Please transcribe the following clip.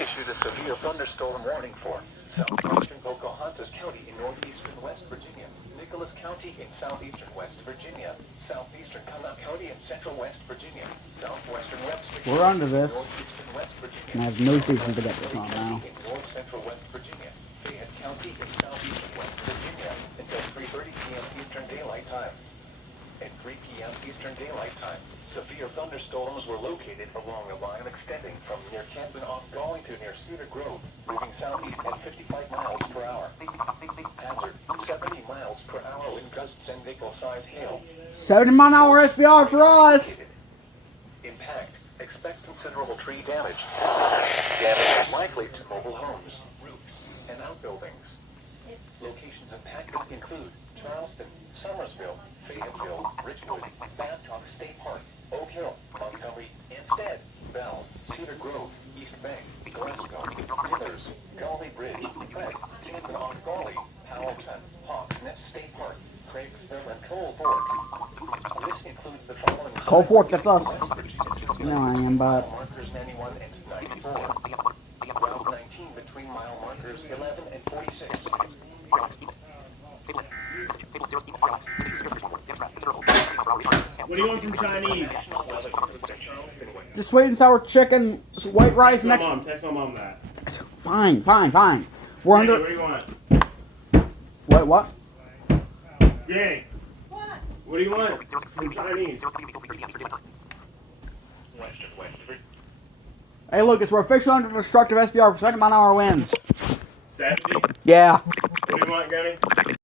issued a severe thunderstorm warning for southwestern Pocahontas County in northeastern West Virginia, Nicholas County in southeastern West Virginia, southeastern Connaught County in central West Virginia, southwestern Webster. We're onto this. Northeastern West Virginia. And I have no reason to get this on now. In north central West Virginia, Fayette County in southeastern West Virginia until 3:30 p.m. Eastern Daylight Time. At 3 p.m. Eastern Daylight Time, severe thunderstorms were located along a line extending from near Camden off Galling to near Cedar Grove, moving southeast at 55 miles per hour. Hazard, 70 miles per hour wind gusts and nickel-sized hail. 70-mile-an-hour SVR for us! Impact, expect considerable tree damage. Damage is likely to mobile homes, roofs, and outbuildings. Locations impacted include Charleston, Summersville, Fayetteville, Ridgewood, Babcock State Park, Oak Hill, Montgomery, Instead, Bell, Cedar Grove, East Bank, Glasgow, Tillers, Gully Bridge, Fred, Camden on Gully, Powelton, Hawks Nest State Park, Craigsville, and Coal Fork. This includes the following. Coal Fork, that's us. No, I am, but. Markers 91 and 94. Route 19 between mile markers 11 and 46. What do you want from Chinese? Just sweet and sour chicken, white rice next. Text my mom that. Fine. We're Danny, under. what do you want? What? Danny. What do you want from Chinese? Hey, look, we're officially under destructive SVR for 70-mile-an-hour winds. 70? Yeah. What do you want, Gunny?